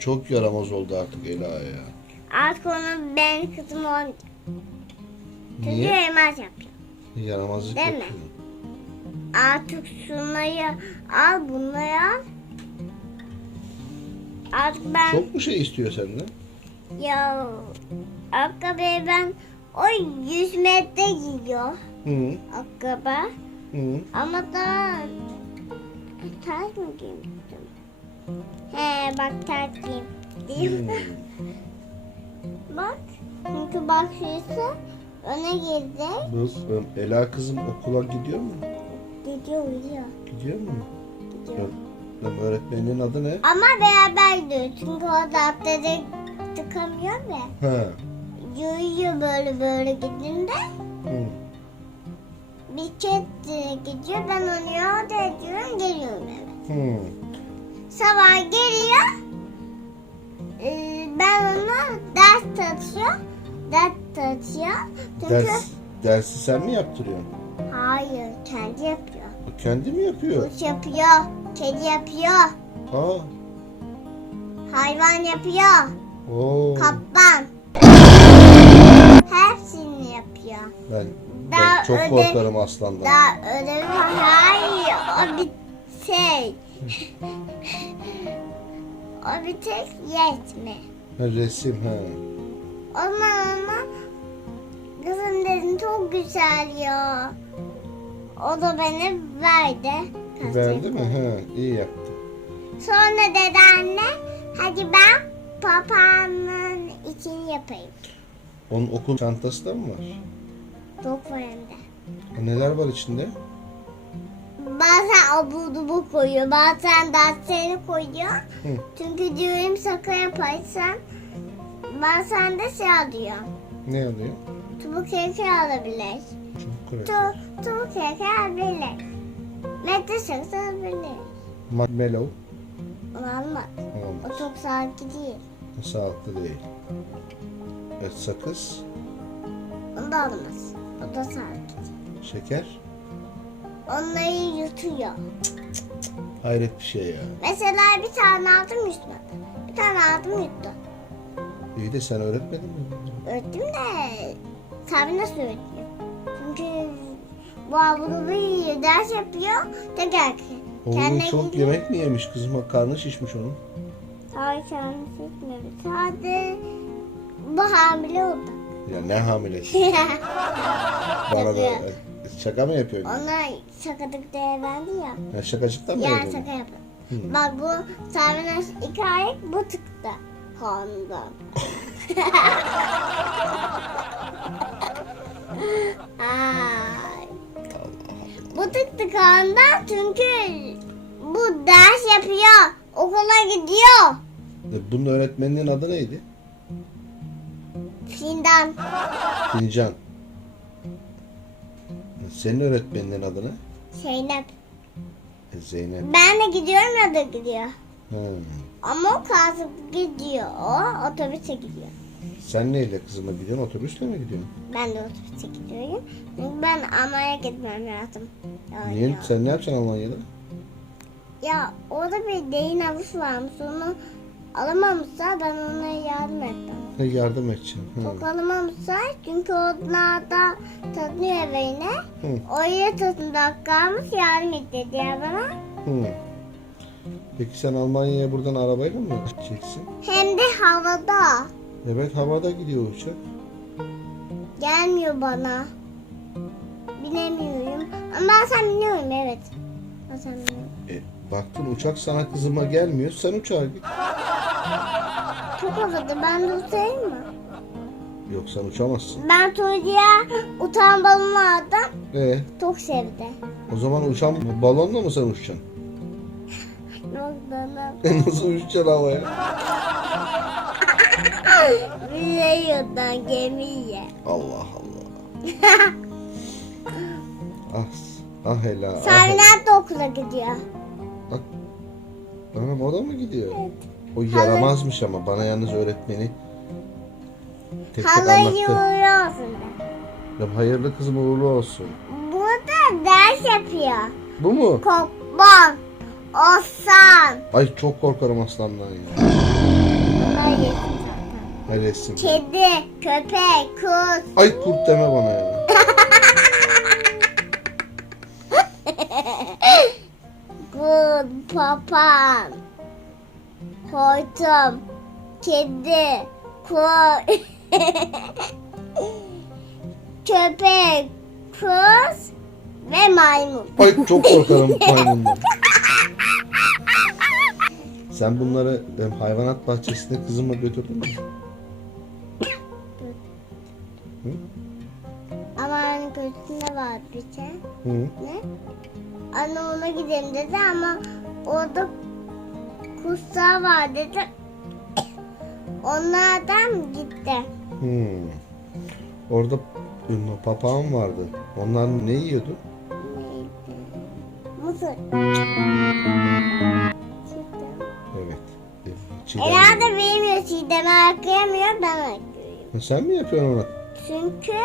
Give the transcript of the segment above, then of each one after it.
çok yaramaz oldu artık Ela ya. Artık onu ben kızım. Çocuğu Niye? yaramaz yapıyor. Yaramazlık Değil mi? yapıyor. Artık şunları al bunları al. Artık ben Çok mu şey istiyor senden? ya ayakkabıyı ben o 100 metre giyiyor Hı ayakkabı. hı. Ama da ters mi giymiştim? He bak hı. bak çünkü bak şurası öne girdi. Kız, Ela kızım okula gidiyor mu? Gidiyor gidiyor. Gidiyor mu? gidiyor. Lan öğretmenin adı ne? Ama beraber gidiyor çünkü o defteri tıkamıyor ya. Ha. Yürüyor böyle böyle gidince Hı. bir kez gidiyor ben onu yolda ediyorum geliyorum eve. Hı. Sabah geliyor ee, ben ona ders çalışıyor ders çalışıyor çünkü Ders, dersi sen mi yaptırıyorsun? hayır kendi yapıyor O kendi mi yapıyor? kuş yapıyor kedi yapıyor Aa. hayvan yapıyor Oo. kaplan hepsini yapıyor Ben, Daha ben çok öde- korkarım aslandan. Daha ödevi. Hayır o bir şey. O bir tek yetme. Ha, resim ha. O zaman ama kızım dedim çok güzel ya. O da bana verdi. Verdi mi? Ha, iyi yaptı. Sonra dedi anne hadi ben papağanın için yapayım. Onun okul çantası da mı var? Çok var hem de. Ha, Neler var içinde? Bazen abur cubur koyuyor, bazen dersleri koyuyor. Hı. Çünkü diyorum şaka yaparsan bazen de şey alıyor. Ne alıyor? Tubuk keke alabilir. Çubuk. Tu, tubuk keke alabilir. Metre şakası alabilir. Marshmallow. Onu almaz. Olmaz. O çok sağlıklı değil. O sağlıklı değil. Evet sakız. Onu da alamaz. O da sağlıklı değil. Şeker. Onları yutuyor. Hayret bir şey ya. Mesela bir tane aldım yutmadı. Bir tane aldım yuttu. İyi de sen öğretmedin mi? Öğrettim de tabi nasıl öğretiyor? Çünkü bu ablamı yiyor, ders yapıyor. Tekrar Oğlum çok yemek mi yemiş kızım? Bak, Karnı şişmiş onun. Hayır kendisi etmiyor. Sadece bu hamile oldu. Ya ne hamilesi? Bana da Yapıyor. Şaka mı yapıyorsun? Ona şakadık diye verdi ya. Ya şakacıktan mı Ya yapıyorsun? şaka yapın. Hı. Bak bu Sabineş iki aylık bu çıktı kandan. Ay. Bu çıktı kandan çünkü bu ders yapıyor. Okula gidiyor. E, Bunun öğretmeninin adı neydi? Findan. Fincan. Senin öğretmeninin adı ne? Zeynep. E, Zeynep. Ben de gidiyorum ya da gidiyor. Ha. Ama o kalkıp gidiyor. O otobüse gidiyor. Sen neyle kızıma gidiyorsun? Otobüsle mi gidiyorsun? Ben de otobüse gidiyorum. Ben Almanya'ya gitmem lazım. Ya, Niye? Sen ne yapacaksın Almanya'da? Ya orada bir deyin havuç varmış. Onu alamamışlar. Ben ona yardım ettim. Ha, yardım edeceğim. Çok Ha. alamamışlar. Çünkü onlar da tanıyor evine. Hı. Oraya tadında kalmış yardım etti diye bana. Hı. Peki sen Almanya'ya buradan arabayla mı gideceksin? Hem de havada. Evet havada gidiyor uçak. Gelmiyor bana. Binemiyorum. Ama ben sen biniyorum evet. Ben sen biniyorum. E, baktın uçak sana kızıma gelmiyor. Sen uçağa git. Çok havada. Ben de uçayım mı? Yok sen uçamazsın. Ben Tuğcu'ya utan balonu aldım. E, Çok sevdi. o zaman uçan balonla mı sen uçacaksın? Noktadan. Nasıl uçacaksın havaya? Bize yoldan gemiye. Allah Allah. ah, ah Ela. Ah, okula gidiyor. Bak. Anam o da mı gidiyor? O yaramazmış ama bana yalnız öğretmeni tek tek Halayı anlattı. uğruyorsun da. Ya hayırlı kızım uğurlu olsun. Burada ders yapıyor. Bu mu? Kopban. Osan. Ay çok korkarım aslandan ya. zaten. Her resim. Kedi, köpek, kuş. Ay kurt deme bana ya. Kurt, papağan. Hortum. Kedi. Kuş. köpek. Kuş. Ve maymun. Ay çok korkarım maymundan. Sen bunları em, hayvanat bahçesine kızımla götürdün mü? Kuşlar var dedi. Onlardan gitti. Hmm. Orada papağan vardı. Onlar ne yiyordu? Neydi? Mısır. Çiğdem. Evet. Çiğdem Ela da bilmiyor Çiğdem'i arkayamıyor ben arkıyorum. Ha, Sen mi yapıyorsun onu? Çünkü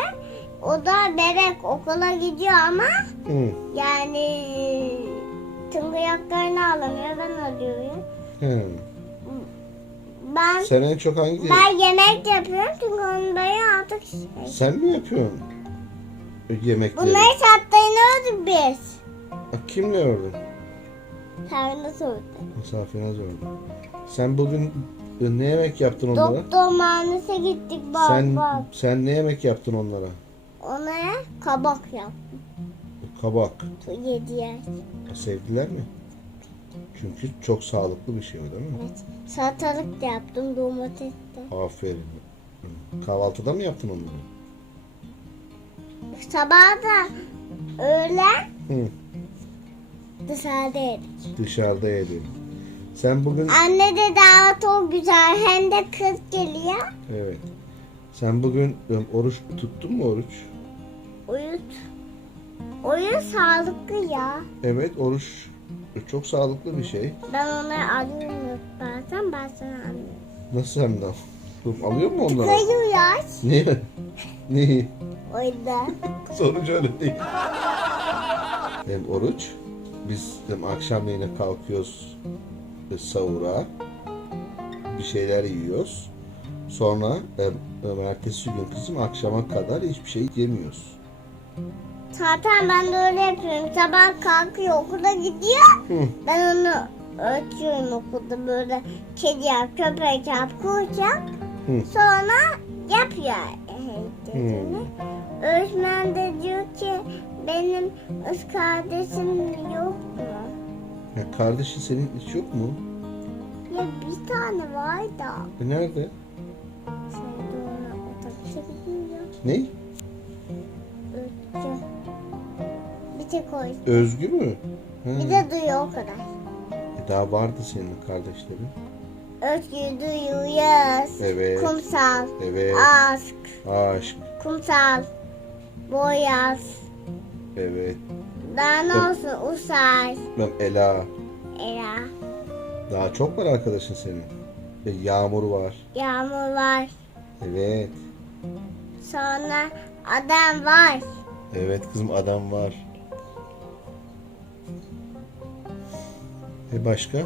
o da bebek okula gidiyor ama Hı. yani tıngıyaklarını alamıyor ben alıyorum. He. Ben Sen en çok hangi... Ben yemek yapıyorum çünkü onun dayı artık şey. Sen mi yapıyorsun? e, Yemekleri. Bunları sattığını öldük biz. Ha, Kimle ördün? Nasıl öldün? Misafirine ördün. Sen bugün e, ne yemek yaptın onlara? Doktor mühendise gittik bak Sen bak. sen ne yemek yaptın onlara? Onlara kabak yaptım. Kabak. Yediler. Sevdiler mi? Çünkü çok sağlıklı bir şey o değil mi? Evet. Salatalık da yaptım domates de. Aferin. Kahvaltıda mı yaptın onları? Sabah da öğlen Hı. dışarıda yedik. Dışarıda yedin. Sen bugün Anne de daha çok güzel hem de kız geliyor. evet. Sen bugün e, oruç tuttun mu oruç? Uyut. Oyun sağlıklı ya. Evet oruç çok sağlıklı bir şey. Ben onları alıyorum bazen bazen almıyorum. Nasıl hem de? Alıyor mu onları? Kayıyor ya. Niye? Niye? Oyunda. Sonuç öyle değil. Hem oruç. Biz hem akşamleyin kalkıyoruz e, sahura. Bir şeyler yiyoruz. Sonra em, em, ertesi gün kızım akşama kadar hiçbir şey yemiyoruz. Zaten ben de öyle yapıyorum. Sabah kalkıyor okula gidiyor. Hı. Ben onu öğretiyorum okulda böyle kedi yap, köpek yap, kuş yap. Hı. Sonra yapıyor eğitimini. Öğretmen de diyor ki benim kız kardeşim yok mu? Ya kardeşin senin hiç yok mu? Ya bir tane var da. E nerede? Şey doğru. Ne? Ötçü. Tek o. Özgü mü? Ha. Bir de duyuyor o kadar. E daha vardı senin kardeşlerin. Özgür duyuyoruz. Evet. Kumsal. Evet. Aşk. Aşk. Kumsal. Boyaz. Evet. Daha ne olsun Usay. Ben Ela. Ela. Daha çok var arkadaşın senin. E, Yağmur var. Yağmur var. Evet. Sonra adam var. Evet kızım adam var. E başka?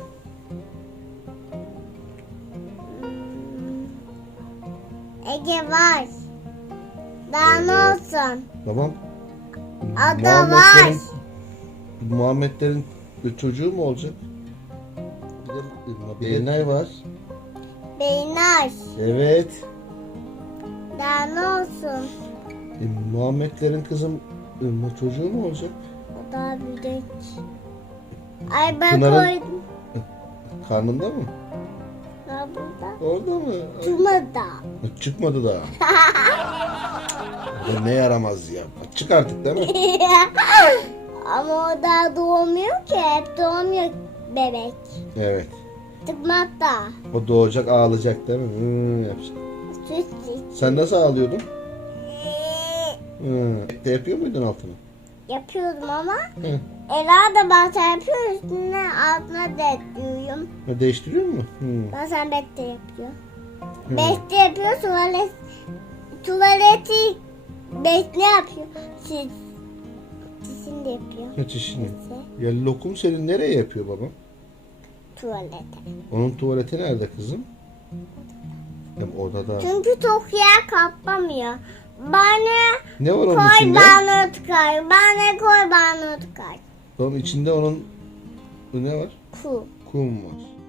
Ege var. Daha ne Evet. olsun? Babam Ada var. Muhammedlerin bir çocuğu mu olacak? Bir de Belinay var. Beynar. Evet. Daha ne olsun? E, Muhammedlerin kızım e, çocuğu mu olacak? O daha büyük. Ay ben Pınar'ın- koydum. Karnında mı? Ha burada. Orada mı? Tümada. Çıkmadı daha. Bu ne yaramaz ya. Çık artık değil mi? Ama o daha doğmuyor ki. Hep doğmuyor bebek. Evet. Tıkmakta. O doğacak ağlayacak değil mi? Hı, yapacak. Sen nasıl ağlıyordun? Hı. De yapıyor muydun altına? Yapıyordum ama Hı. Ela da bazen yapıyor üstüne altına detliyorum. Ha, Değiştiriyor mu? Hı. Bazen bette yapıyor. Hı. Beste yapıyor tuvalet tuvaleti bekle yapıyor. Siz sizin de yapıyor. Kaç işini? Size, Ya lokum senin nereye yapıyor babam? Tuvalete. Onun tuvaleti nerede kızım? Hem odada. Çünkü çok yer kaplamıyor. Bana Ne var onun koy içinde? bana tıkar. Bana koy bana tıkar. Onun içinde onun bu ne var? Ku. Kum var.